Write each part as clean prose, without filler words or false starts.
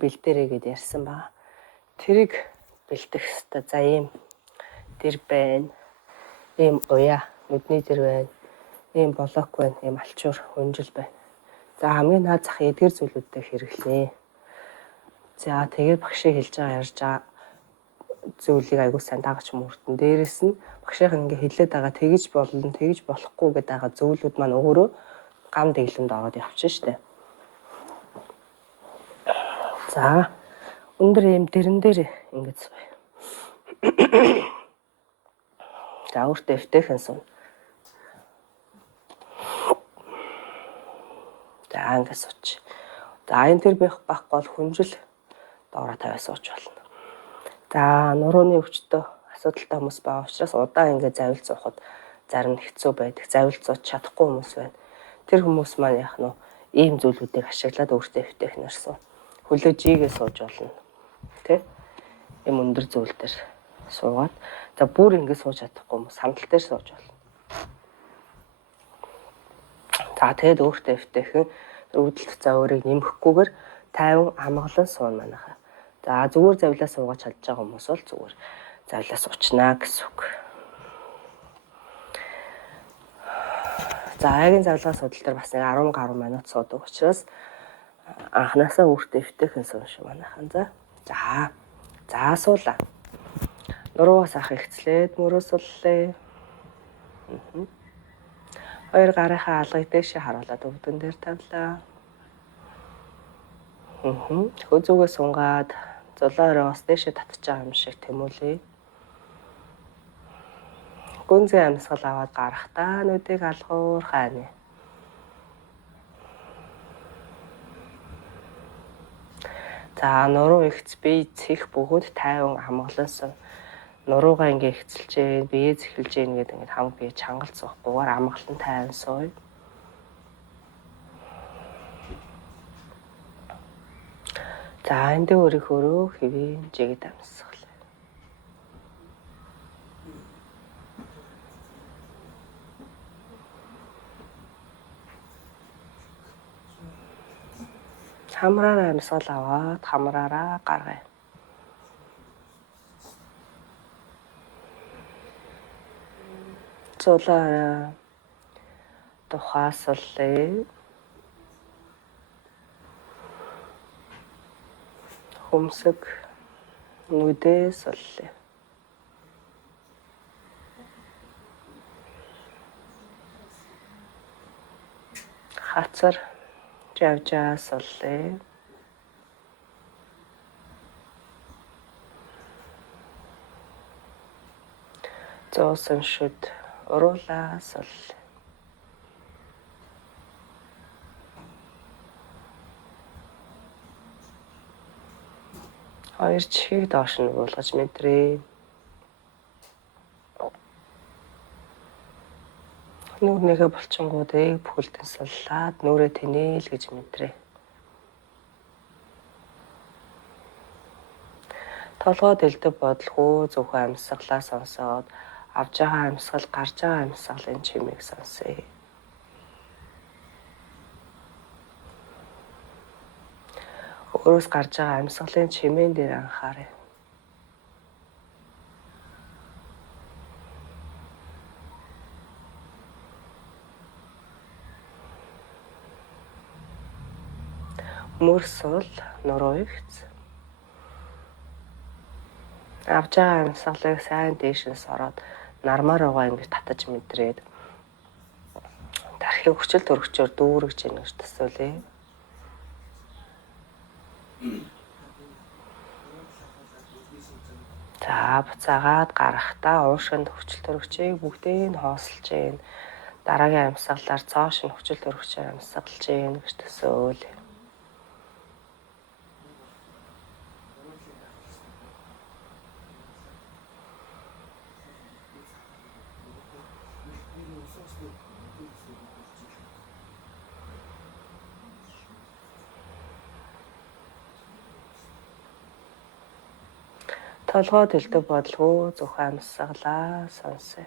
бэлдээрээ гэд ярьсан ба. Тэрийг бэлдэх хэвээр за ийм дэр байна. Ийм уяа нүдний дэр байна. Ийм блок байна. Ийм алчуур өнжил байна. За хамгийн наад зах эдгээр зүйлүүдтэй хэрэглэнэ. За тэгээд багшийн хэлж байгаа ярьж байгаа зүйлийг аягүй сайн дагаж мөрдөн. Дээрээс нь багшийн ингээ хэлээд байгаа тэгж болно, тэгж болохгүй гэдэг байгаа зөвлүүд маань өөрөө гам дэглэмд ороод явчихна штэ. За өндөр ийм дэрэн дээр ингэж сууя. За өөртөө эвтэйхэн суун. За ингэ сууч. За энэ төр байхгүй бол хүнжил доороо тавиа сууж болно. За нурууны өвчтөө асуудалтай хүмүүс байгаа учраас удаан ингэ завилж суухад зарим хэцүү байдаг. Завилж сууж чадахгүй хүмүүс байна. Тэр хүмүүс маань яах нь ийм зүйлүүдийг ашиглаад өөртөө эвтэйхнэр суу. Хөлөө жигээ сууж болно. Тэ? Ийм өндөр зүйл дээр суугаад за бүр ингэ сууж чадахгүй хүмүүс сандал дээр сууж болно. За тэгээд өөртөө эвтэйхэн өвдөлт за өөрийг нэмэхгүйгээр тайван амгалан суuna манайхаа. За зүгээр завлаа суугаад чадж байгаа хүмүүс бол зүгээр завлаа суучнаа гэсэн үг. За аягийн завлгаа судал дээр бас нэг 10 гаруй минут суудаг учраас анханасаа өөртөө эвтэйхэн суун шүү манайхан. За суулаа. Нуруугаас ах ихцлээд мөрөө суллаа. Хоёр гарынхаа алгыг дээшээ харуулад өвдөн дээр тавлаа. Хөө зүгээ сунгаад зулаараа бас дээшээ татчих байгаа юм шиг тэмүүлээ. Гүнзгий амьсгал аваад гарахтаа нүдийг алгуур хайна. За нуруу ихц бие цэх бөгөөд тайван амгалан суун. Нуруугаа ингээ ихцэлж гээ, бие зэхэлж гээ гэдэг ингээ хамаг бие чангалт суухгүйгээр амгалан тайван сууя. За энэ дээр өөрийнхөө хэвийн жигэд амьсгал. Хамраараа амьсгал аваад хамраараа гаргая. Зулаараа тухаасаллаа. Хөмсөг нүдээ суллаа. Хацар жавжаа суллаа. Зоосон шүд уруулаа суллаа. Хоёр чихийг доош нь буулгаж мэдрээ. Нүрнийхээ булчингуудыг бүхэлдэн суллаад нүрээ тэнээл гэж мэдрээ. Толгой дэлдэв бодлого зөвхөн амьсгалаа сонсоод авж байгаа амьсгал гарч байгаа амьсгалын чимийг сонсъё. Өөрөөс гарч байгаа амьсгалын чимээн дээр анхаарай. Мөрс бол нуруу ихц. Авж байгаа амьсгалыг сайн дээшээс ороод нармаар байгаа ингэж татаж мэдрээд тархийг хүчил төрөгчөөр дүүргэж ийн гэж төсөөлье. За буцаагаад гарахтаа уушгинд хүчил төрөгчийг бүгдийг нь хоосолж ийн. Дараагийн амьсгалаар цоош нь хүчил төрөгчөөр амьсгалж ийн гэж төсөөлье. Толгой дэлдэв бодлого зөвхөн амьсгалаа сонсъё.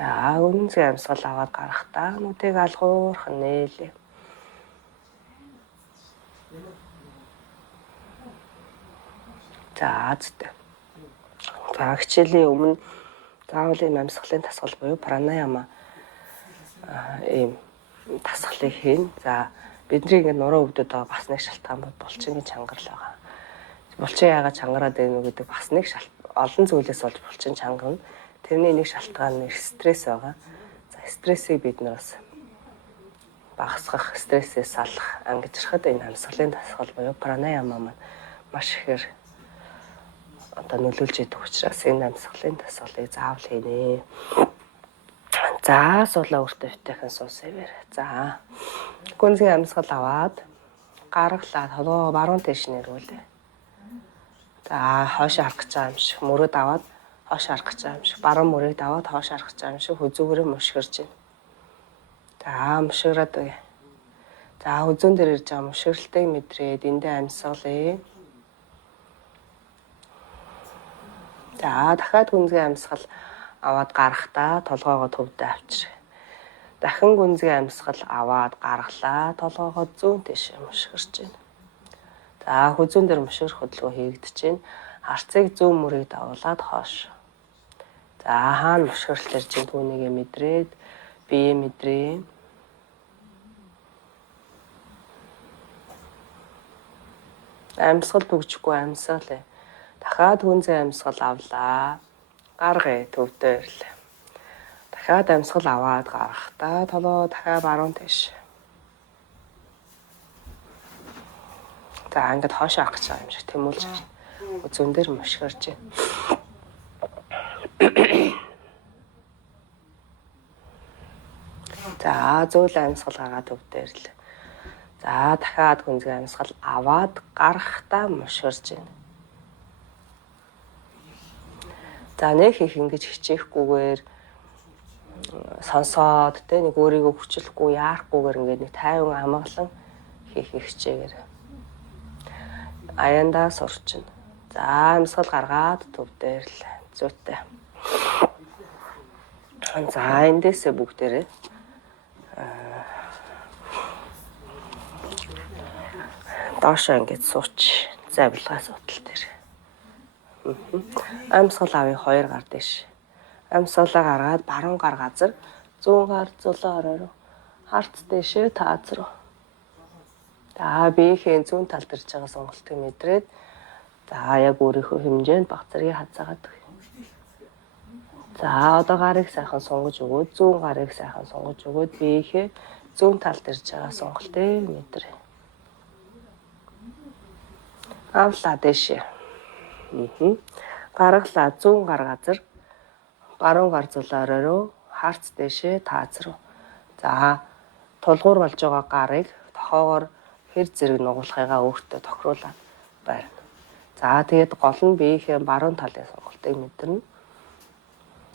За гүнзгий амьсгал аваад гарахдаа нүдийг алгуурхан нээлээ. За зүйтэй. За хичээлийн өмнө заавал ийм амьсгалын дасгал буюу пранаяма ийм дасгалыг хийн. За бидний ингэ нуруу өвдөд байгаа бас нэг шалтгаан бол булчингийн чангарал байгаа. Булчин яагаад чангараад байна вэ гэдэг бас нэг олон зүйлээс болж булчин чангарна. Тэрний нэг шалтгаан нь стресс байгаа. За стрессийг бид нар бас багасгах, стрессээс салах, ангижрахад энэ амьсгалын дасгал буюу пранаяма маань маш ихээр нөлөөлж идэг учраас энэ амьсгалын дасгалыг заавал хийнэ. За суулаа өөртөө битээхэн суусавэр. За гүнзгий амьсгал аваад гаргалаад толгоо баруун тийш нэрвүүлээ. За хойш харах гэж байгаа юм шиг мөрөд аваад хойш харах гэж байгаа юм шиг баруун мөрийг аваад хойш харах гэж байгаа юм шиг хүзүүгээрээ мушгирж байна. За мушгираад үе. За хүзүүн дээр ирж байгаа мушгиралтыг мэдрээд эндээ амьсгалъя. За дахиад гүнзгий амьсгал аваад гарахдаа толгоогоо төвдөө авчир. Дахин гүнзгий амьсгал аваад гаргалаа толгоогоо зүүн тийш мушгирч байна. За хүзүүн дээр мушгирах хөдөлгөөн хийгдэж байна. Харцыг зүүн мөрийг давуулаад хоош. За хаана мушгирал ирж байна түүнийг мэдрээд бие мэдрээ. Амьсгал төгжихгүй амьсгалаа. Дахиад гүнзгий амьсгал авлаа. Гаргая төвдөө ирлээ. Дахиад амьсгал аваад гарахдаа толгоо дахиад баруун тийш. За ингээд хоош авах гэж байгаа юм шиг тэмүүлж байна. Үзүүн дээр мушгирж байна. За зөөл амьсгал гаргаад төвдөө ирлээ. За дахиад гүнзгий амьсгал аваад гарахдаа мушгирж байна. За нэг их ингэж хичээхгүйгээр сонсоод тэ нэг өөрийгөө хүчлэхгүй яарахгүйгээр ингээд нэг тайван амгалан хийх хичээгээр аяндаа сурчин. За амьсгал гаргаад төвдөө ирлээ. Зүйтэй. За эндээсээ бүгдээрээ доошоо ингэж сууч. Завилгаа суудал дээр. Амьсгал авъя 2 гар дэш. Амьсгалаа гаргаад баруун гар газар зүүн гар зулаа орой руу харц дэшээ таац руу. За биеийн зүүн талд ирж байгаа сонголтыг мэдрээд за яг өөрийнхөө хэмжээнд баг зэргийг хазаагаад өгье. За одоо гарыг сайхан сунгаж өгөөд зүүн гарыг сайхан сунгаж өгөөд биеийн зүүн талд ирж байгаа сонголтыг мэдрээ. Авлаа дэшээ. Гаргалаа зүүн гар газар баруун гар зулаа орой руу харц дэшээ таац руу. За тулгуур болж байгаа гарыг тохоогоор хэр зэрэг нугуулхыгаа өөртөө тохируулаад байна. За тэгээд гол нь биеийн баруун талын сонголтыг мэдэрнэ.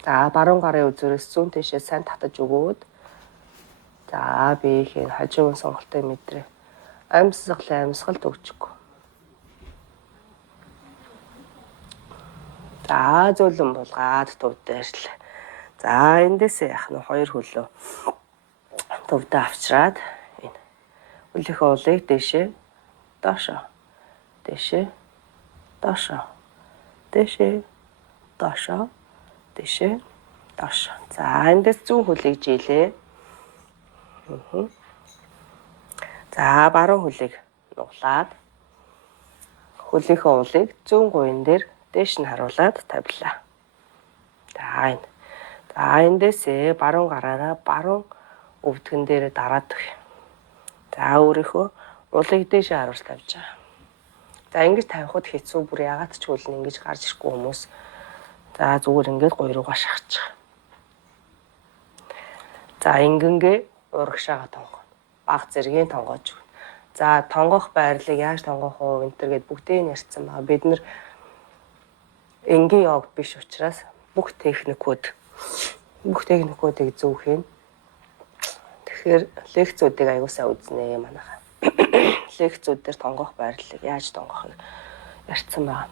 За баруун гарын үзүүрээс зүүн тийшээ сайн татаж өгөөд за биеийн хажуун сонголтыг мэдрээ. Амьсгал төгжихгүй. За зөөлөн булгаад төвдөө ирлээ. За эндээсээ яах нь 2 хөлөө төвдөө авчраад энэ хөлийнхөө улыг дэшээ доошоо. Дэшээ доошоо. Дэшээ доошоо. Дэшээ доошоо. За эндээс зүүн хөлийг жийлээ. За баруун хөлийг нуглаад хөлийнхөө улыг зүүн гуйн дээр дээш нь харуулад тавилаа. За эндээсээ баруун гараараа баруун өвдгөн дээр дараад өгье. За өөрийнхөө улыг дээшээ харуулж тавьж байгаа. За ингэж тавихад хэцүү бүр ягаад ч хөл нь ингэж гарч ирэхгүй хүмүүс. За зүгээр ингэж гуй руугаа шахчих. За ингэнгээ урагшаага тонгоо. Баг зэргийн тонгоож өгнө. За тонгох байрлалыг яаж тонгох вэ энэ төр гэд бүгдийг ярьсан байгаа. Бид нэр энгийн йог биш учраас бүх техникүүдийг зөв хийн. Тэгэхээр лекцүүдийг аягуусаа үзнэ манайхаа. Лекцүүд дээр тонгох байрлалыг яаж тонгохыг ярьсан байна.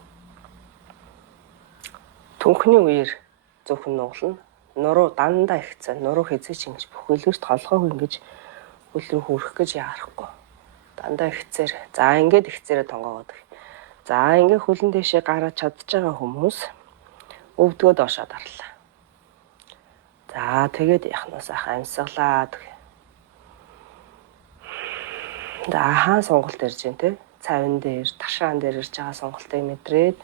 Түнхний үеэр зөвхөн нуглана. нуруу дандаа ихцэн. Нуруу хизээч ингэж бүхэлгүйс толгойг ингэж хөл рүү хүрэх гэж яарахгүй. Дандаа ихцээр. За ингээд ихцээрээ тонгоогоод. За ингээд хөлн дэшээ гараад чадж байгаа хүмүүс өвдгөө доошоо дарлаа. За тэгээд яхнаас ахаа амьсгалаад. За хаан сонголт ирж байна те. Цавин дээр, ташаан дээр ирж байгаа сонголтыг мэдрээд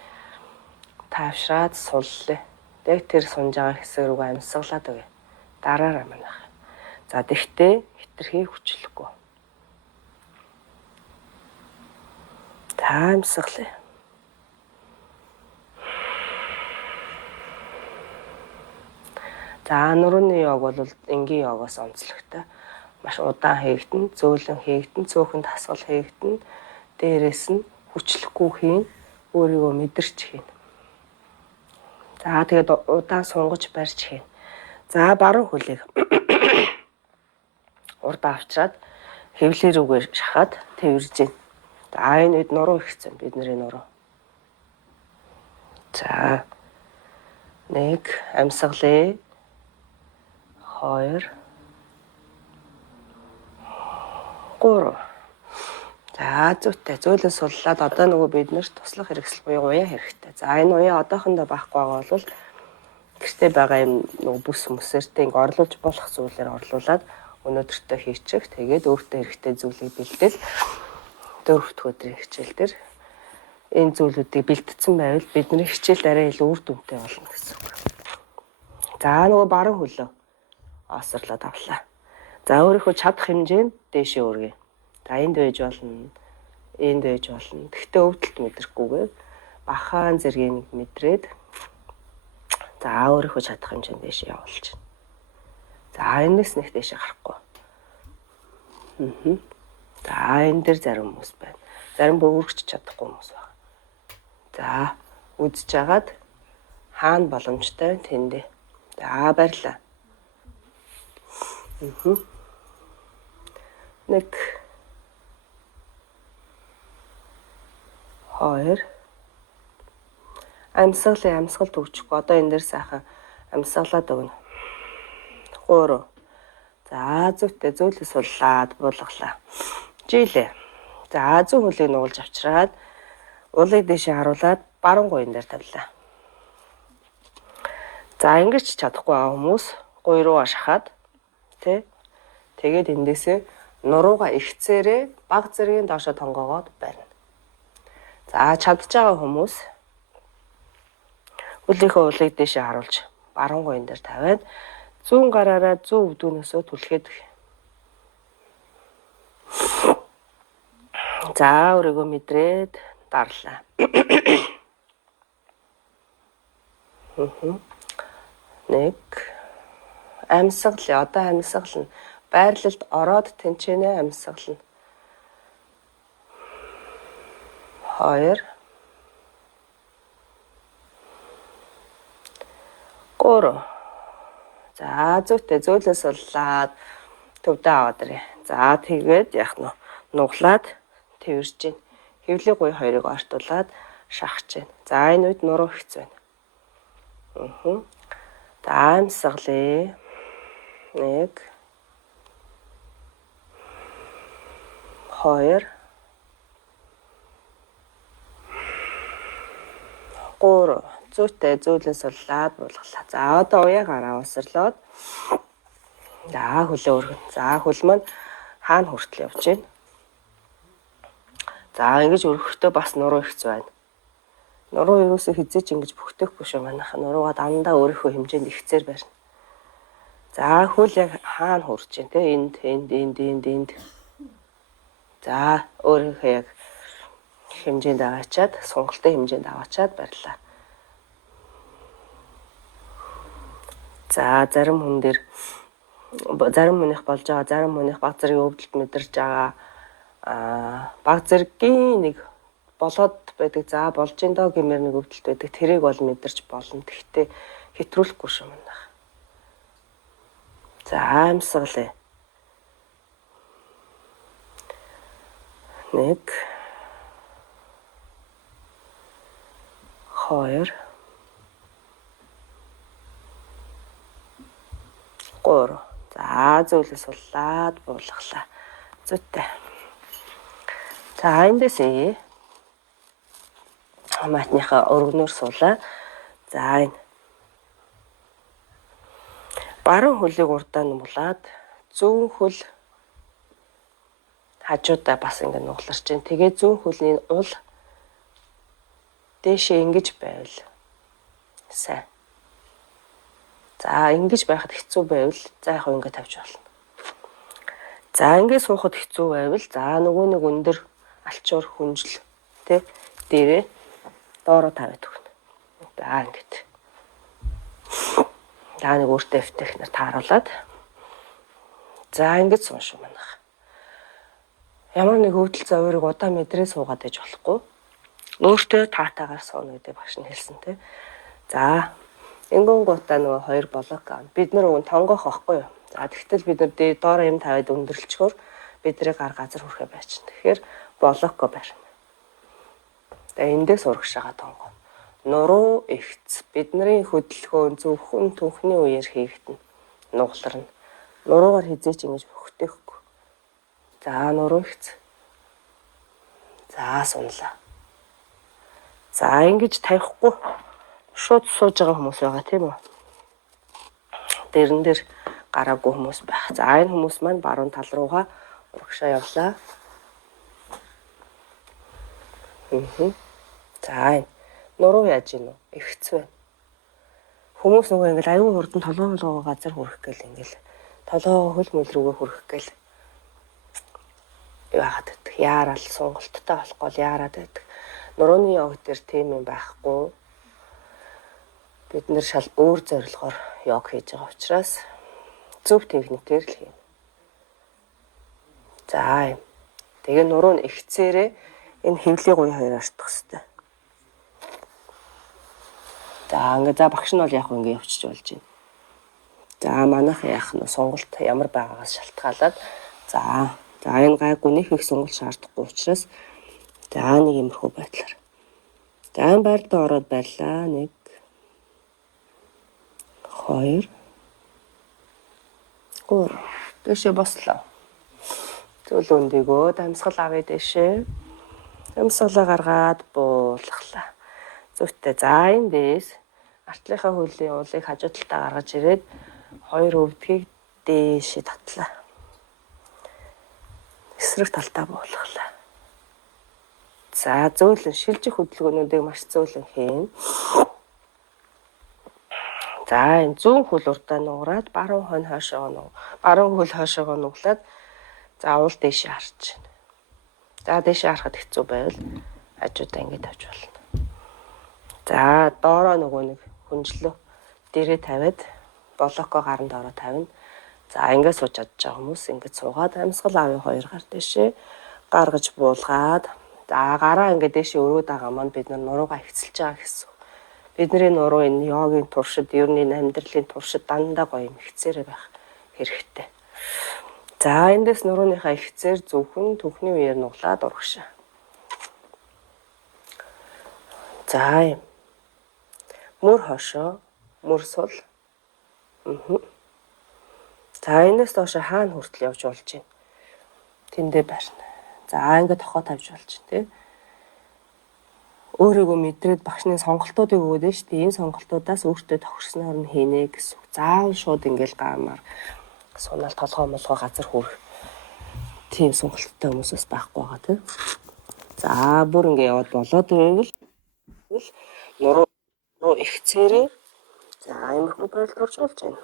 таавшраад суллаа. Яг тэр сунж байгаа хэсэг рүү амьсгалаад өгье. Дараараа манайх. За тэгтээ хитрхи хүчлэхгүй. Таамсгалаа. За нурууны йог бол энгийн йогоос онцлогтой. Маш удаан хийгдэн, зөөлөн хийгдэн, цөөхөн дасгал хийгдэн, дээрээс нь хүчлэхгүй хийн, өөрийгөө мэдэрч хийн. За тэгээд удаан сунгаж барьж хийн. За баруун хөлийг урд авчраад хэвлэр рүүгээ шахаад тэрж гин. За энэ үед нуруу ихсэн бидний нуруу. За 1 амьсгалаа. 2 3. За зүйтэй зөөлөн суллаад одоо нөгөө биднэрт туслах хэрэгсэл буюу уяа хэрэгтэй. За энэ уяа одоохондоо байхгүй байгаа бол гэртээ байгаа юм нөгөө бүс мөсөртэй ингээ орлуулж болох зүйлээр орлуулад өнөөдөртөө хийчих. Тэгээд өөртөө хэрэгтэй зүйлийг бэлдээл 4 дахь өдрийн хичээл дээр энэ зүйлүүдийг бэлтгэсэн байвал бидний хичээл арай илүү үр дүнтэй болно гэсэн үг. За нөгөө баруун хөлөө осрлоод авлаа. За өөрийнхөө чадах хэмжээнд дээшээ өргөе. За энд байж болно. Энд байж болно. Гэхдээ өвдөлт мэдрэхгүйгээр бахан зэргийг мэдрээд за өөрийнхөө чадах хэмжээнд дээшээ явуулж байна. За энэс нэг дээшээ гарахгүй. За энэ дээр зарим хүмүүс байна. Зарим өөргөч чадахгүй хүмүүс байна. За үдж жагаад хаана боломжтой тэндээ. За баярлаа. 1 2 амьсгалт өгчихгүй. Одоо энэ дээр сайхан амьсгалаад өгнө. 3 за зүйтэй зөөлөө суллаад буулгалаа. Жилээ. За зүүн хөлийг нуулж авчраад уулыг дэшээ харуулад баруун гуйн дээр тавилаа. За ингэж чадахгүй байгаа хүмүүс гуй руу шахаад тэ тэгээд эндээсээ нурууга ихцээрээ баг зэргийн доошо тонгоогоод барина. За чадж байгаа хүмүүс хөлийнхөө уулыг дэшээ харуулж баруун гуйн дээр тавиад зүүн гараараа зүүн өвдгөнөөсөө түлхээд. За өөрийгөө мэдрээд дарлаа. Нэг амьсгалаа. Одоо амьсгална. Байрлалд ороод тэнцэнэ амьсгална. 2 3 за зүйтэй зөөлөө суллаад төвдөө аваад ирээ. За тэгээд яах нь нуглаад тэрж гин. Хэвлээ гуй хоёрыг ортуулад шахаж гин. За энэ үед нуруу хэц байна. За амьсгалаа. 1 2 3 зүйтэй зөөлөн суллаад буулгалаа. За одоо уяагараа усрлоод за хөлөө өргөн. За хөл маань хаана хүртэл явж байна. За ингэж өргөхдөө бас нуруу ихц байна. Нуруу юусоо хизээч ингэж бүхтэхгүй шүү манайха. Нурууга дандаа өөрийнхөө хэмжээнд ихцээр барина. За хөл яг хаана хүрч байна те энд. За өөрийнхөө яг хэмжээнд аваачаад сонголтын хэмжээнд аваачаад барьлаа. За зарим хүнийх болж байгаа, зарим хүнийх баг зэргийн өвдөлт мэдэрч байгаа. Баг зэргийн нэг болоод байдаг. За болж ин доо гэмээр нэг өвдөлт байдаг. Тэрийг бол мэдэрч болно. Гэхдээ хэтрүүлэхгүй шүү манайх. За амьсгалаа. 1 2 3. За зөөлөн суллаад буулгалаа. Зүйтэй. За эндээс матныхаа өргөнөөр суулаа. За энэ баруун хөлийг урдаа нумлаад зүүн хөл хажуудаа бас ингэ нугларч जैन. Тэгээ зүүн хөлний ул дээшээ ингэж байвал сайн. За ингэж байхад хэцүү байвал за яг ингэ тавьж болно. За ингэ суухад хэцүү байвал за нөгөө нэг өндөр алчуур хүнжил тэ дээрээ доороо тавиад өгнө. За ингэж. За нэг өөртөө эвтэхнэр тааруулаад за ингэж суун шүү манайх. Ямар нэг өвдөл заврыг удаа мэдрээ суугаад иж болохгүй. Өөртөө таатаагаар сууна гэдэг багш нь хэлсэн тэ. За энгон гутаа нөгөө 2 блок аав. Бид нар өгн тонгоох байхгүй юу? За тэгтэл бид нар доороо юм тавиад өндөрлөчгөр бидний гар газар хүрхэ байчин. Тэгэхээр блоко барина. Тэгээ эндээс урагш байгаа тонгоо. Нуруу эгц бидний хөдөлгөөн зөвхөн түнхний үеэр хийгдэнэ. Нугларна. Нуруугаар хизээч ингэж хөхтэхгүй. За нуруу эгц. За сунлаа. За ингэж тавихгүй шууд сууж байгаа хүмүүс байгаа тийм үү? Дэрэн дээр гараагүй хүмүүс байх. За энэ хүмүүс маань баруун тал руугаа урагшаа явлаа. За нуруу яаж ийн үү? Эгц вэ. Хүмүүс нөгөө ингээл аюун хурдан толгоо газар хүрэх гээл ингээл толгоо хөл мөл рүүгээ хүрэх гээл яагаад гэдэг. Яарал сонголттой болохгүй яарад байдаг. Нурууны йог дээр тийм юм байхгүй. Бид нэр шал өөр зорилгоор йог хийж байгаа учраас зөв техникээр л хийнэ. За тэгээ нуруу нь эгцээрээ энэ хөвлийн гуй хоёр артах хэвээр. За ингээ за багш нь бол яг ингээ явчих болж байна. За манайх яах нь сонголт ямар байгаагаас шалтгаалаад за энэ гайгүй нэг их сонголт шаардахгүй учраас за нэг юмрхүү байдлаар. За энэ байранд ороод байлаа. 1 2 3 дэшээ бослоо. Зөвлөн өндөгөө дамсгал авъя дэшээ. Дамсгалаа гаргаад буулгалаа. Зүгтээ за эндээс артлынхаа хөлний уулыг хажуу талдаа гаргаж ирээд 2 өвдгийг дээшээ татлаа. Эсрэг талдаа буулгалаа. За зөөлөн шилжих хөдөлгөөнүүдийг маш зөөлөн хийн. За энэ зүүн хөл урдаа нуураад баруун хөл хойшоогоо нуглаад за уул дээшээ харж байна. За дээшээ харахад хэцүү байвал хажуудаа ингэ тавьж болно. За доороо нөгөө нэг хүнжлөө дээрээ тавиад блоко гаран доороо тавина. За ингэ сууж чадж байгаа хүмүүс ингэ суугаад амьсгал авъя 2 гар дээшээ гаргаж буулгаад за гараа ингэ дээшээ өрөөд байгаа маань бид нар нуруугаа ихцэлж байгаа гэсэн. Бидний нуруу энэ йогийн туршид ер нь амьдралын туршид дандаа гоё юм ихцээрээ байх хэрэгтэй. За эндээс нурууныхаа ихцээр зөвхөн түнхний үеэр нуглаад урагшаа. За мөр хошоо, мөр сул. За энэс доош хаана хүртэл явж болж байна. Тэндээ барина. За ингэ тохоо тавьж болж байна тий. Өөрийгөө мэдрээд багшны сонголтуудыг өгөөд нь шүү дээ. Энэ сонголтуудаас өөртөө тохирсноор нь хийнэ гэсэн. Заавал шууд ингээл гаамаар сунаал толгой газар хүрэх. Тийм сонголттой хүмүүсээс байхгүй байгаа тий. За бүр ингэ яваад болоод байвал нуруу ихцээрээ за иймэрхүү байдал орж болж байна.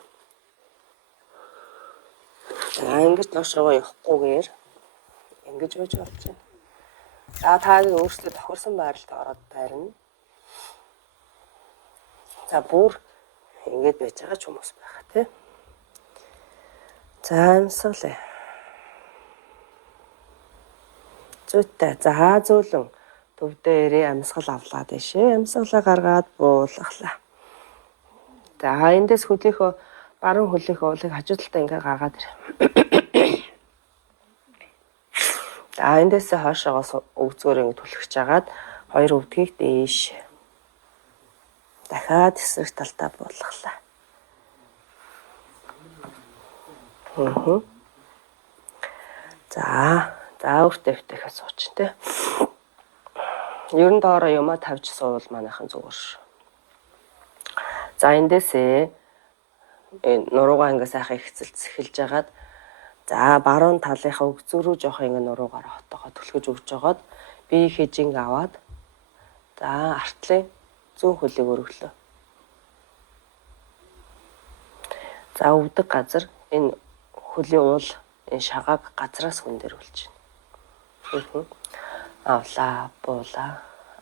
За ингэж доош руу явахгүйгээр ингэж байж болж байна. За та өөрсдөө тохирсон байралд ороод байрна. За бүр ингэж байж байгаа ч хүмүүс байгаа тий. За амьсгалаа. Зүйтэй. За зөөлөн төвдөө ирээ амьсгал авлаа дэшээ. Амьсгалаа гаргаад буулгалаа. За эндээс хөлийнхөө баруун хөлийнхөө уулыг хажуу талдаа ингээ гаргаад ирээ. За эндээс хойшоогоос өвзгөр ингэ түлхэж агаад 2 өвдгийг дээш. Дахиад эсрэг талдаа буулгалаа. За өөртөө өвтэйхээ сууч тэ. Ер нь доороо юмаа тавьж суувал манайхан зүгээр шүү. За эндээсээ нуруугаа ингээ сайхан ихцэлц эхэлж хагаад за баруун талынхаа өгзөө рүү жоох ингээ нуруугаар хотоогоо түлхэж өгч жагаад бие хижинг аваад за артлын зүүн хөлийг өргөлөө. За өвдөг газар энэ хөлийн уул энэ шагааг газраас хүн дээр үлж байна. Авлаа, буулаа,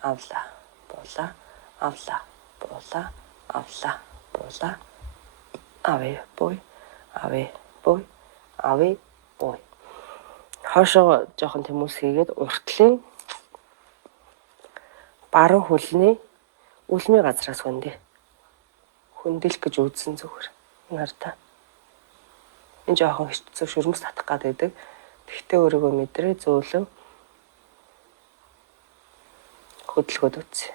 авлаа, буулаа, авлаа, буулаа, авлаа, буулаа. Авъя, бууй, авъя, бууй, авъя, бууй. Хошоо жоохон тэмүүс хийгээд уртлын баруун хөлний үлмийн газраас хөндөө. Хөндөлөх гэж үзсэн зүгээр. Нартай. Энэ жоохон хэцүү шүрмэс татах гэдэг. Тэгтээ өөрийгөө мэдрээ зөөлөн хөдөлгөөд үтс.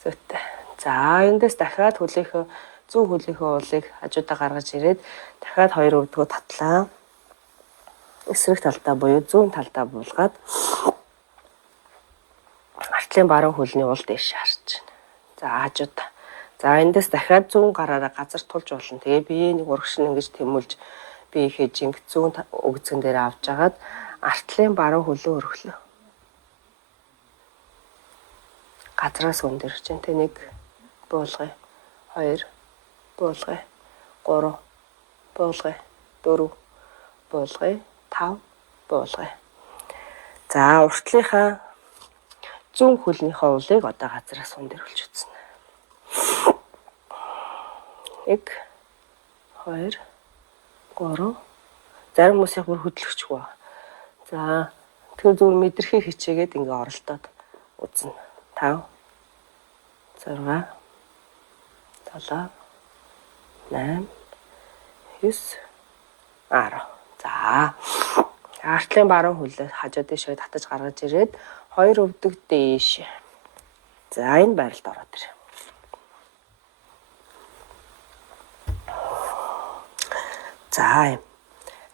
Зүйтэй. За эндээс дахиад хөлийнхөө зүүн хөлийнхөө уулыг хажуудаа гаргаж ирээд дахиад хоёр өвдгөө татлаа. Эсрэг талтаа буюу зүүн талтаа буулгаад артлын баруун хөлний уул дээш харж байна. За хажуудаа. За эндээс дахиад зүүн гараараа газар тулж болно. Тэгээ бие нэг урагшин ингэж тэмүүлж бие хижинг зүүн өгзөн дээр авч агаад артлын баруун хөлөө өргөлөө. Газраас өндөрч энэ нэг буулгая, 2 буулгая, 3 буулгая, 4 буулгая, 5 буулгая. За уртлынхаа зүүн хөлнийхөө уулыг одоо газраас өндөрүүлж үзнэ. 1 2 3 зарим хүмүүсийн бүр хөдлөгчгүй. За тэгэхээр зүгээр мэдрэхийг хичээгээд ингээ оролдоод үзнэ. 5 6 7 8 9 10. За артлын баруун хөлөө хажуу дэшээ татаж гаргаж ирээд хоёр өвдөг дээш. За энэ байралд ороод ир. За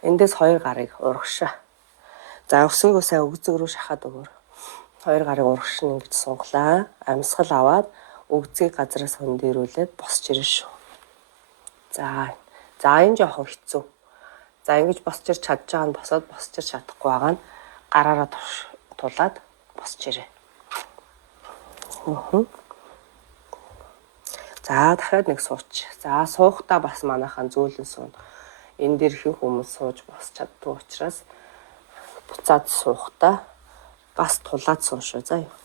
эндээс хоёр гарыг урагшаа. За өсгийгөө сайн өгзөг рүү шахаад өгөр. Хоёр гарыг урагшин ингэж сунглаа. Амьсгал аваад өгзгийг газраас хөндөрүүлээд босч ирнэ шүү. За энэ жоохон хэцүү. За ингэж босч ирч чадж байгаа нь босоод босч ирч чадахгүй байгаа нь гараараа тулаад босч ирээ. За дахиад нэг сууч. За суухдаа бас манайхан зөөлөн суун. Энэ дээр их хүмүүс сууж босч чаддгүй учраас буцаад суухдаа бас тулаад суун шүү заа юу.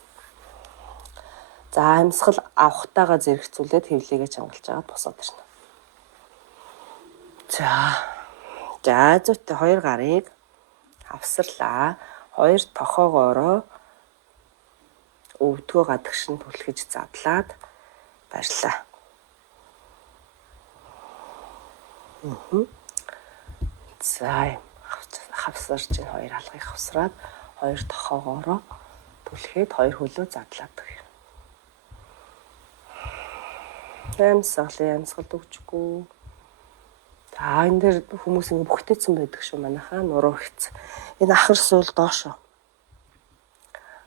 За амьсгал авахтайгаа зэрэгцүүлээд хөвлийгээ чангалж агаад босоод ирнэ. За зүйтэй хоёр гарыг авсарлаа. Хоёр тохоогоороо өвдгөө гадагшин түлхэж задлаад барьлаа. За хавсарч энэ хоёр алгыг хавсраад хоёр тохоогоороо түлхээд хоёр хөлөө задлаад гэх. Амьсгалд өгчгүй. За энэ дээр хүмүүс ингэ бүхтэйцэн байдаг шүү манайхаа нуруу хэц. Энэ ахар суул доошоо.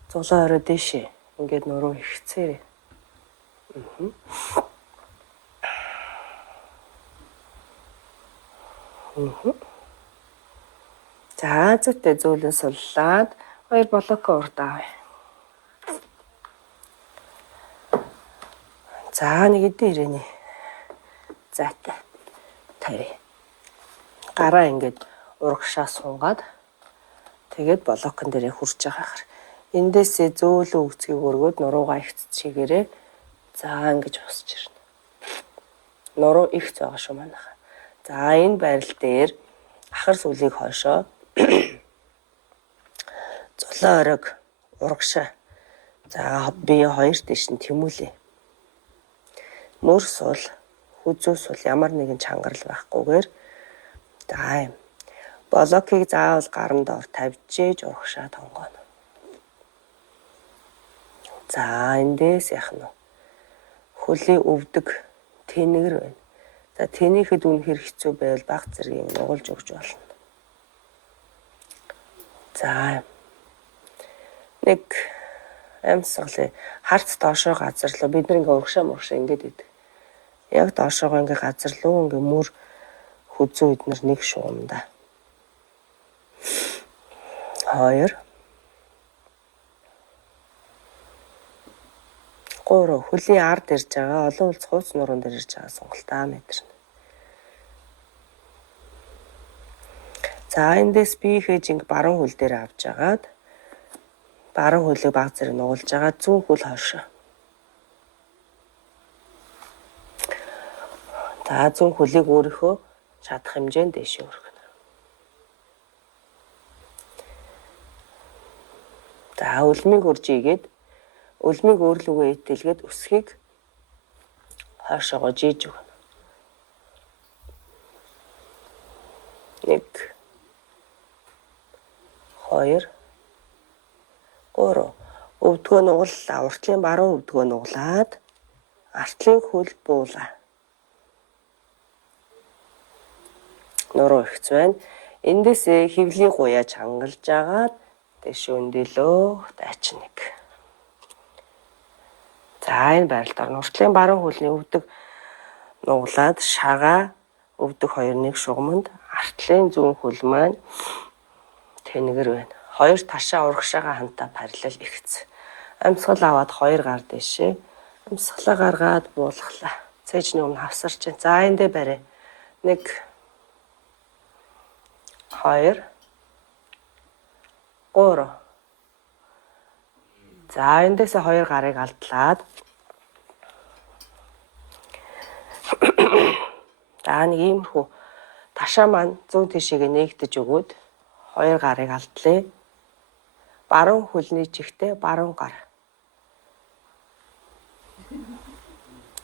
Зулаа орой дэшээ. Ингээд нуруу ихцээрээ. За зүйтэй зөөлөн суллаад хоёр блоко урд авъя. За нэг эдэн ирээний. Зайтай. Тарий. Гараа ингээд урагшаа сунгаад тэгээд блокон дээрээ хурж байгаа хэр. Эндээсээ зөөлөн өгцгийг өргөөд нуруугаа ихц чигээрээ за ингэж босч ирнэ. Нуруу ихц байгаа шүү манайхаа. За энэ байрал дээр ахар сүлийг хойшоо зулаа оройг урагшаа. За би хоёр дэш нь тэмүүлээ. Мөр сул, хүзүү сул ямар нэгэн чангарал байхгүйгээр за юм. Блокийг заавал гарын доор тавьжээж урагшаа тонгооно. За эндээс яах нь хөлийн өвдөг тэнэгэр байна. За тэнийхэд үнэхээр хэцүү байвал баг зэргийг нугалж өгч болно. За нэг амьсгалын харц доошоо газарлуу бид нэг урагшаа мурагшаа ингэж идэг. Яг доошоогоо ингээ газарлуу ингээ мөр хүзүү эднэр нэг шугамда. 2 3 хөлийн ард ирж байгаа олон улс хууц нуруунд ирж байгаа сонголтаа мэдэрнэ. За эндээс биеийнхээ жинг баруун хөл дээр авч агаад баруун хөлийг баг зэрэг нугалж байгаа зүүн хөл хойшоо. За зүүн хөлийг өөрийнхөө чадах хэмжээнд дэше өргөнө. За үлмийг хурж игээд үлмийг өөрлөгөө итэлгээд өсхийг хойшоогоо жийж өгнө. 1 2 3 өвдгөө нугаллаа. Уртлын баруун өвдгөө нуглаад артлын хөл буулаа. Нуруу ихц байна. Эндээсээ хөвлийн гуяж хангалж агаад дэш өндөлөө дайч 1. За энэ байралтаар уртлын баруун хөлний өвдөг нуглаад шагаа өвдөг 2-1 шугамд артлын зүүн хөл маань тэнгэр байна. 2 ташаа урагшаага хантаа параллел ихц. Амьсгал аваад 2 гар дэшээ. Амьсгалаа гаргаад буулгалаа. Цээжний өмнө хавсарч байна. За эндээ барай. 1 2 3 За эндээсээ 2 гарыг алдлаад за нэг иймэрхүү ташаа маань зүүн тишээгээ нээгдэж өгөөд 2 гарыг алдлаа. Баруун хөлний чихтэй баруун гар.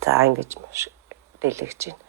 За ингэж дэлгэж байна.